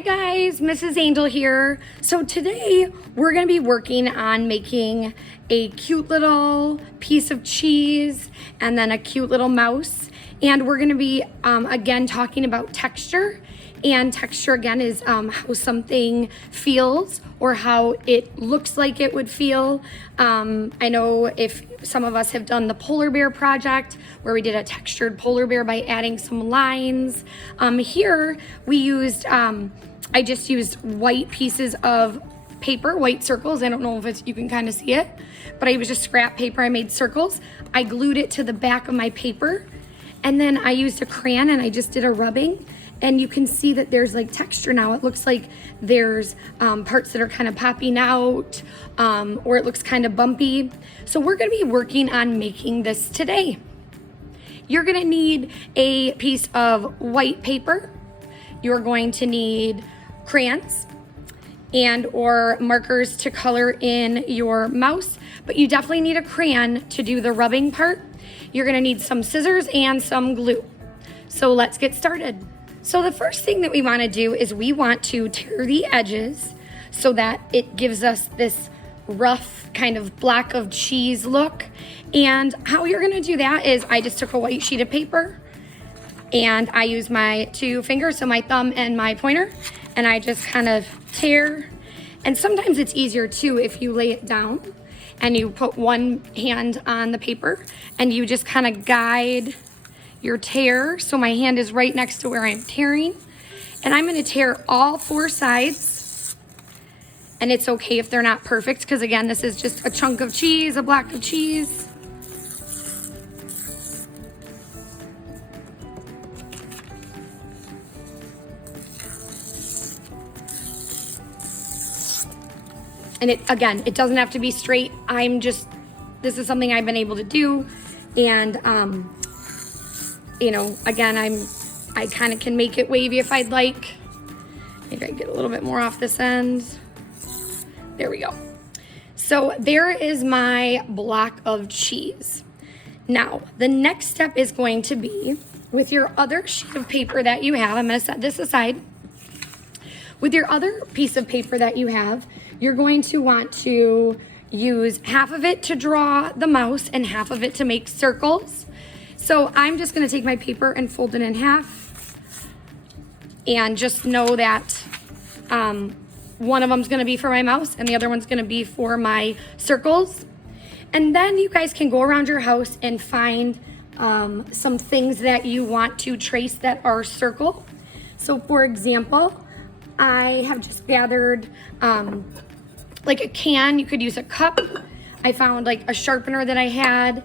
Hi guys, Mrs. Angel here. So today we're gonna be working on making a cute little piece of cheese and then a cute little mouse. And we're gonna be, again, talking about texture. And texture, again, is how something feels or how it looks like it would feel. I know if some of us have done the polar bear project where we did a textured polar bear by adding some lines. Here we used, I just used white pieces of paper, white circles. I don't know if you can kind of see it, but I was just scrap paper. I made circles. I glued it to the back of my paper, and then I used a crayon and I just did a rubbing. And you can see that there's like texture now. It looks like there's parts that are kind of popping out, or it looks kind of bumpy. So we're gonna be working on making this today. You're gonna need a piece of white paper. You're going to need crayons and or markers to color in your mouse, but you definitely need a crayon to do the rubbing part. You're gonna need some scissors and some glue. So let's get started. So the first thing that we want to do is we want to tear the edges so that it gives us this rough kind of block of cheese look. And how you're going to do that is I just took a white sheet of paper and I use my two fingers, so my thumb and my pointer, and I just kind of tear. And sometimes it's easier too if you lay it down and you put one hand on the paper and you just kind of guide your tear. So my hand is right next to where I'm tearing, and I'm going to tear all four sides. And it's okay if they're not perfect, because again, this is just a chunk of cheese, a block of cheese. And it doesn't have to be straight. This is something I've been able to do, and you know, again, I kind of can make it wavy if I'd like. Maybe I get a little bit more off this end. There we go. So there is my block of cheese. Now, the next step is going to be with your other sheet of paper that you have. I'm going to set this aside. With your other piece of paper that you have, you're going to want to use half of it to draw the mouse and half of it to make circles. So I'm just gonna take my paper and fold it in half, and just know that one of them's gonna be for my mouse and the other one's gonna be for my circles. And then you guys can go around your house and find some things that you want to trace that are circle. So for example, I have just gathered like a can. You could use a cup. I found like a sharpener that I had.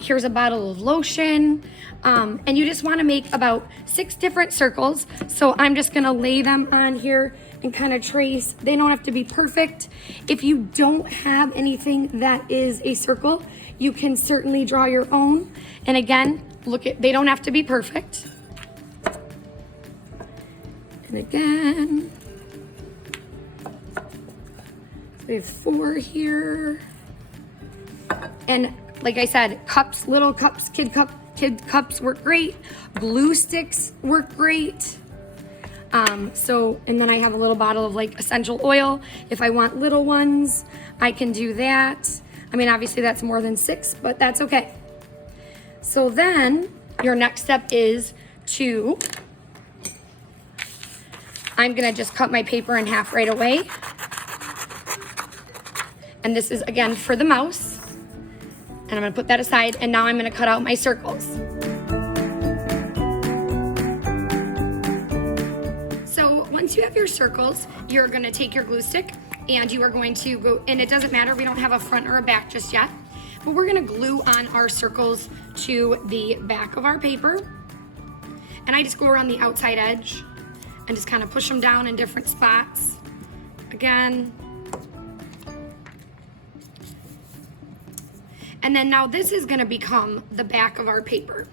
Here's a bottle of lotion, and you just want to make about 6 different circles. So I'm just going to lay them on here and kind of trace. They don't have to be perfect. If you don't have anything that is a circle, you can certainly draw your own. And again, they don't have to be perfect. And again, we have 4 here. And like I said, cups, little cups, kid cups work great. Glue sticks work great. And then I have a little bottle of like essential oil. If I want little ones, I can do that. I mean, obviously that's more than 6, but that's okay. So then your next step is I'm gonna just cut my paper in half right away. And this is again for the mouse. And I'm gonna put that aside, and now I'm gonna cut out my circles. So once you have your circles, you're gonna take your glue stick and you are going to go, and it doesn't matter, we don't have a front or a back just yet, but we're gonna glue on our circles to the back of our paper. And I just go around the outside edge and just kind of push them down in different spots. Again. And then now this is gonna become the back of our paper.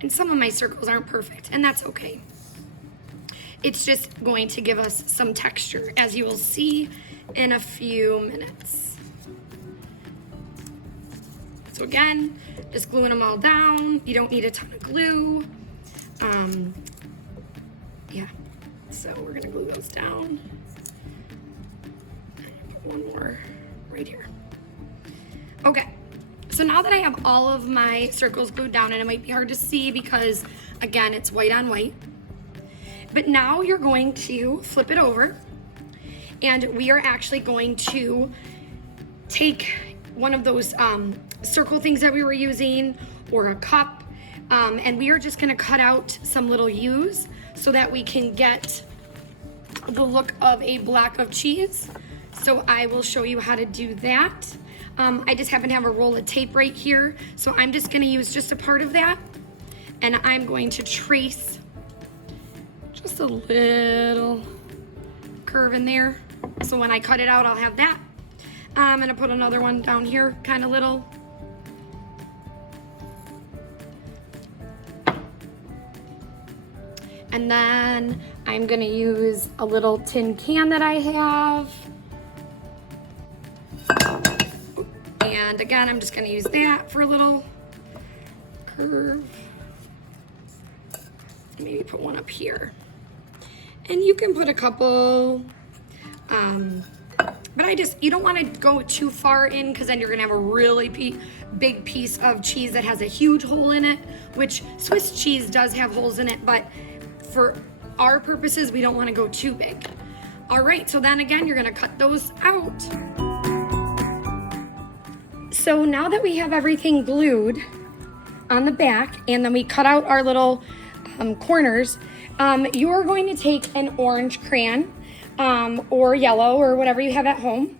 And some of my circles aren't perfect, and that's okay. It's just going to give us some texture, as you will see in a few minutes. So again, just gluing them all down. You don't need a ton of glue. Yeah. So we're gonna glue those down. Put one more right here. Okay, so now that I have all of my circles glued down, and it might be hard to see because again, it's white on white, but now you're going to flip it over, and we are actually going to take one of those circle things that we were using, or a cup, and we are just gonna cut out some little U's so that we can get the look of a block of cheese. So I will show you how to do that. I just happen to have a roll of tape right here, so I'm just gonna use just a part of that, and I'm going to trace just a little curve in there. So when I cut it out, I'll have that. I'm gonna put another one down here, kind of little. And then I'm gonna use a little tin can that I have. And again, I'm just gonna use that for a little curve. Maybe put one up here. And you can put a couple, but you don't wanna go too far in, because then you're gonna have a really big piece of cheese that has a huge hole in it, which Swiss cheese does have holes in it, but for our purposes, we don't wanna go too big. All right, so then again, you're gonna cut those out. So now that we have everything glued on the back, and then we cut out our little corners, you're going to take an orange crayon, or yellow, or whatever you have at home.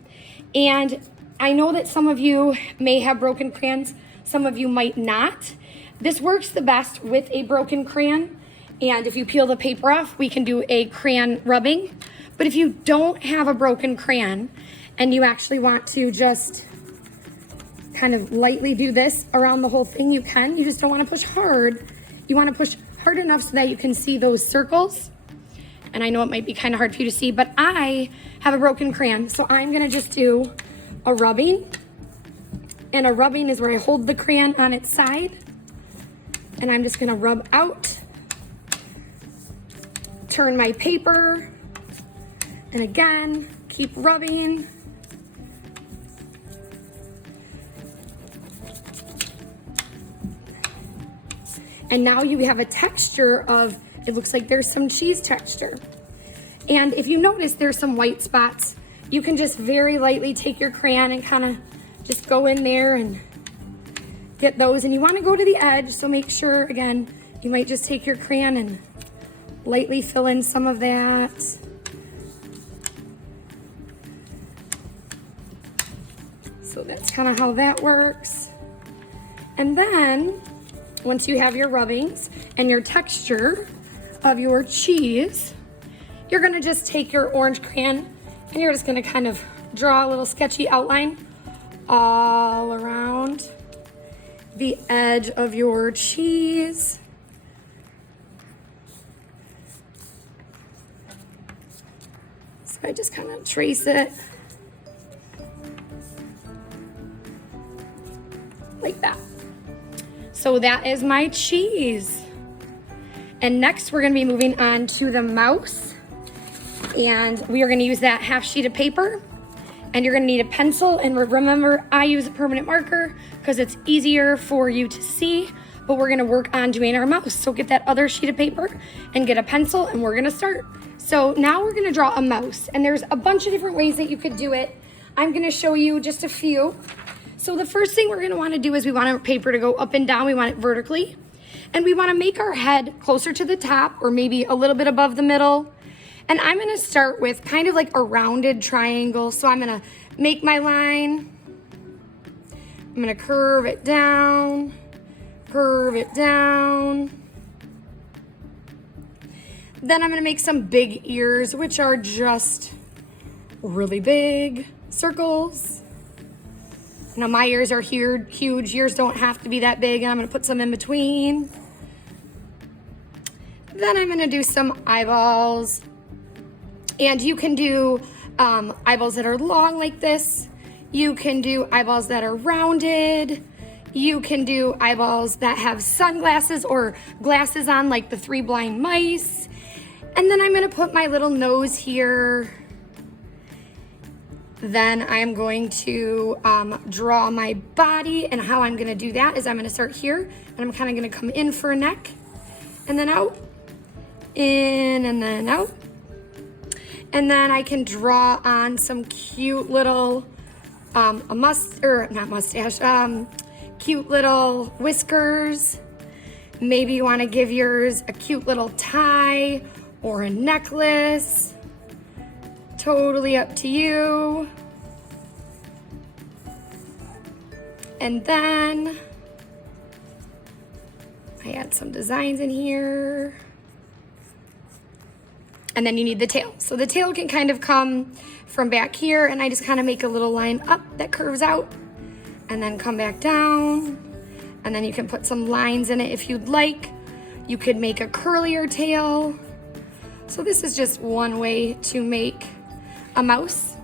And I know that some of you may have broken crayons, some of you might not. This works the best with a broken crayon, and if you peel the paper off, we can do a crayon rubbing. But if you don't have a broken crayon, and you actually want to just kind of lightly do this around the whole thing, you can. You just don't want to push hard. You want to push hard enough so that you can see those circles. And I know it might be kind of hard for you to see, but I have a broken crayon, so I'm gonna just do a rubbing. And a rubbing is where I hold the crayon on its side, and I'm just gonna rub out, turn my paper, and again, keep rubbing. And now you have a texture of, it looks like there's some cheese texture. And if you notice there's some white spots, you can just very lightly take your crayon and kind of just go in there and get those. And you want to go to the edge, so make sure, again, you might just take your crayon and lightly fill in some of that. So that's kind of how that works. And then, once you have your rubbings and your texture of your cheese, you're gonna just take your orange crayon and you're just gonna kind of draw a little sketchy outline all around the edge of your cheese. So I just kind of trace it like that. So that is my cheese. And next we're gonna be moving on to the mouse. And we are gonna use that half sheet of paper. And you're gonna need a pencil. And remember, I use a permanent marker because it's easier for you to see, but we're gonna work on doing our mouse. So get that other sheet of paper and get a pencil, and we're gonna start. So now we're gonna draw a mouse. And there's a bunch of different ways that you could do it. I'm gonna show you just a few. So the first thing we're gonna wanna do is we want our paper to go up and down. We want it vertically. And we wanna make our head closer to the top, or maybe a little bit above the middle. And I'm gonna start with kind of like a rounded triangle. So I'm gonna make my line. I'm gonna curve it down, curve it down. Then I'm gonna make some big ears, which are just really big circles. Now my ears are huge. Yours don't have to be that big, and I'm gonna put some in between. Then I'm gonna do some eyeballs. And you can do eyeballs that are long like this. You can do eyeballs that are rounded. You can do eyeballs that have sunglasses or glasses on, like the Three Blind Mice. And then I'm gonna put my little nose here. Then I'm going to draw my body, and how I'm gonna do that is I'm gonna start here, and I'm kinda gonna come in for a neck, and then out, in and then out. And then I can draw on some cute little, cute little whiskers. Maybe you wanna give yours a cute little tie or a necklace. Totally up to you. And then I add some designs in here. And then you need the tail. So the tail can kind of come from back here, and I just kind of make a little line up that curves out and then come back down. And then you can put some lines in it if you'd like. You could make a curlier tail. So this is just one way to make a mouse.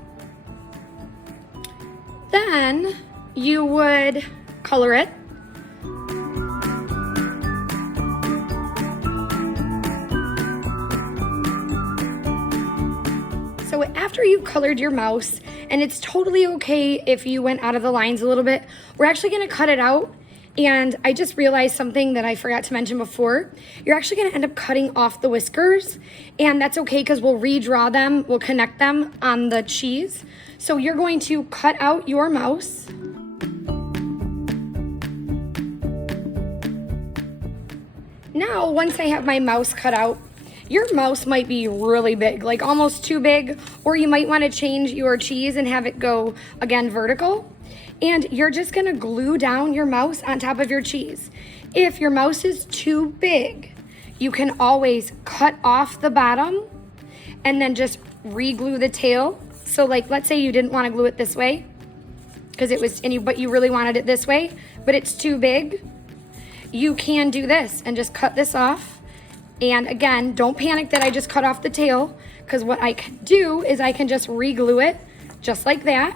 Then you would color it. So after you've colored your mouse, and it's totally okay if you went out of the lines a little bit, we're actually gonna cut it out. And I just realized something that I forgot to mention before. You're actually gonna end up cutting off the whiskers, and that's okay because we'll redraw them, we'll connect them on the cheese. So you're going to cut out your mouse. Now, once I have my mouse cut out, your mouse might be really big, like almost too big, or you might wanna change your cheese and have it go, again, vertical. And you're just gonna glue down your mouse on top of your cheese. If your mouse is too big, you can always cut off the bottom and then just re-glue the tail. So like, let's say you didn't wanna glue it this way, because it was, but you really wanted it this way, but it's too big. You can do this and just cut this off. And again, don't panic that I just cut off the tail, because what I can do is I can just re-glue it just like that.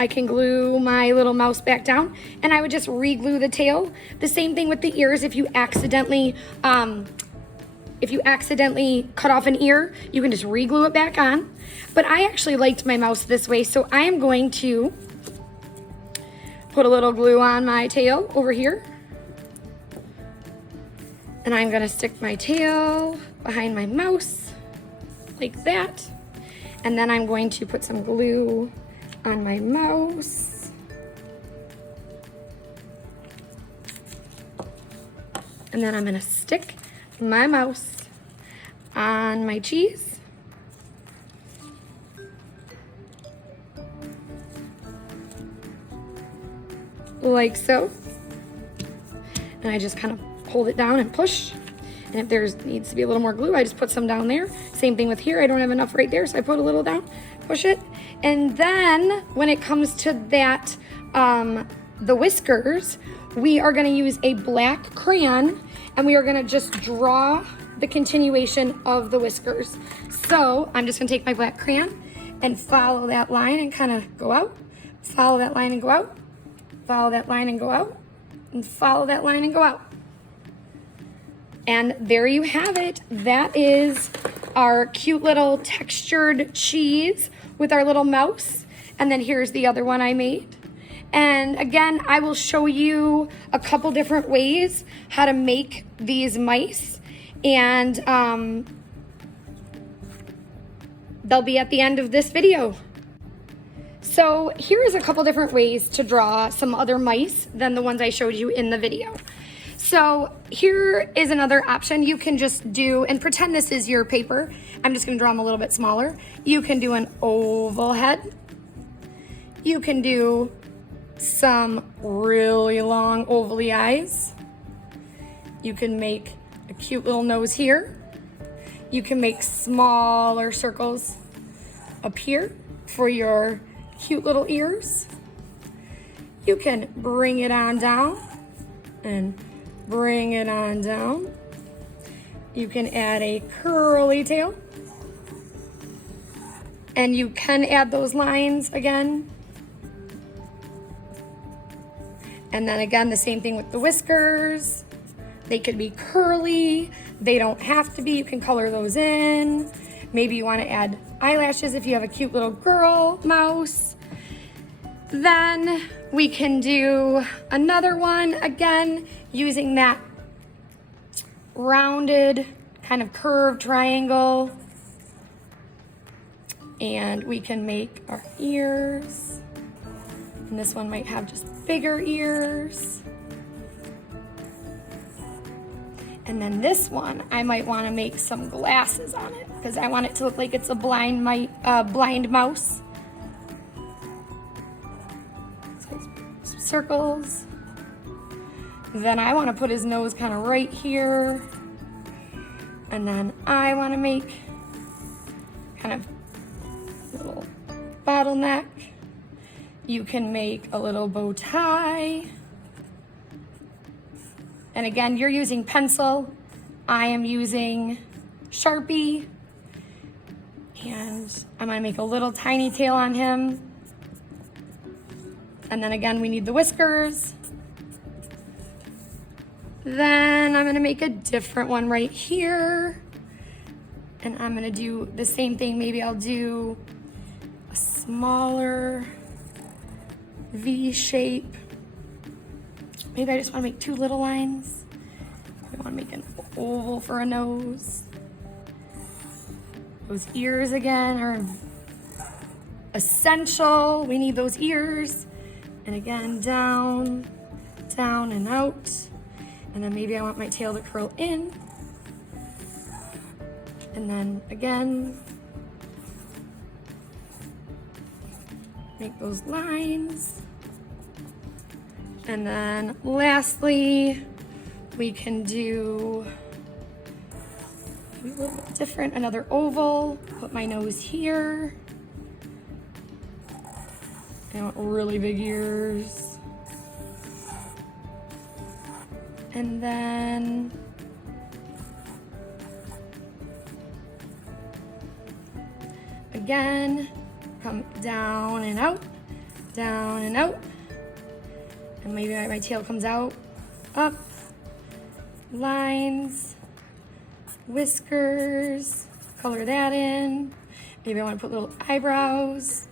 I can glue my little mouse back down, and I would just re-glue the tail. The same thing with the ears. If you accidentally cut off an ear, you can just re-glue it back on. But I actually liked my mouse this way, so I am going to put a little glue on my tail over here. And I'm gonna stick my tail behind my mouse like that. And then I'm going to put some glue on my mouse. And then I'm gonna stick my mouse on my cheese. Like so. And I just kind of hold it down and push. And if there needs to be a little more glue, I just put some down there. Same thing with here. I don't have enough right there, so I put a little down, push it. And then when it comes to that, the whiskers, we are gonna use a black crayon, and we are gonna just draw the continuation of the whiskers. So I'm just gonna take my black crayon and follow that line and kind of go out, follow that line and go out, follow that line and go out, and follow that line and go out. And there you have it. That is our cute little textured cheese with our little mouse. And then here's the other one I made. And again, I will show you a couple different ways how to make these mice. And they'll be at the end of this video. So here's a couple different ways to draw some other mice than the ones I showed you in the video. So here is another option. You can just do, and pretend this is your paper. I'm just gonna draw them a little bit smaller. You can do an oval head. You can do some really long ovally eyes. You can make a cute little nose here. You can make smaller circles up here for your cute little ears. You can bring it on down and bring it on down. You can add a curly tail. And you can add those lines again. And then again, the same thing with the whiskers. They could be curly. They don't have to be. You can color those in. Maybe you want to add eyelashes if you have a cute little girl mouse. Then we can do another one, again, using that rounded kind of curved triangle. And we can make our ears. And this one might have just bigger ears. And then this one, I might want to make some glasses on it because I want it to look like it's a blind mouse. So some circles. Then I want to put his nose kind of right here. And then I want to make kind of a little bottleneck. You can make a little bow tie. And again, you're using pencil. I am using Sharpie. And I'm gonna make a little tiny tail on him. And then again, we need the whiskers. Then I'm gonna make a different one right here. And I'm gonna do the same thing. Maybe I'll do a smaller V shape. Maybe I just want to make two little lines. I want to make an oval for a nose. Those ears again are essential. We need those ears. And again, down, down and out. And then maybe I want my tail to curl in. And then again, make those lines. And then lastly, we can do a little bit different, another oval, put my nose here. I want really big ears. And then again, come down and out, down and out. And maybe my tail comes out, up, lines, whiskers, color that in. Maybe I want to put little eyebrows,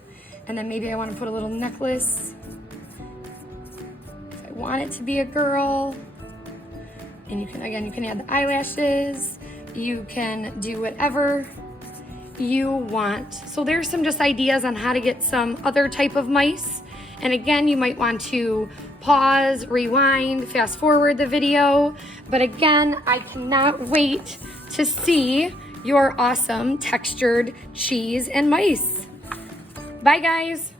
and then maybe I want to put a little necklace. If I want it to be a girl, and you can add the eyelashes, you can do whatever you want. So there's some just ideas on how to get some other type of mice. And again, you might want to pause, rewind, fast forward the video. But again, I cannot wait to see your awesome textured cheese and mice. Bye guys.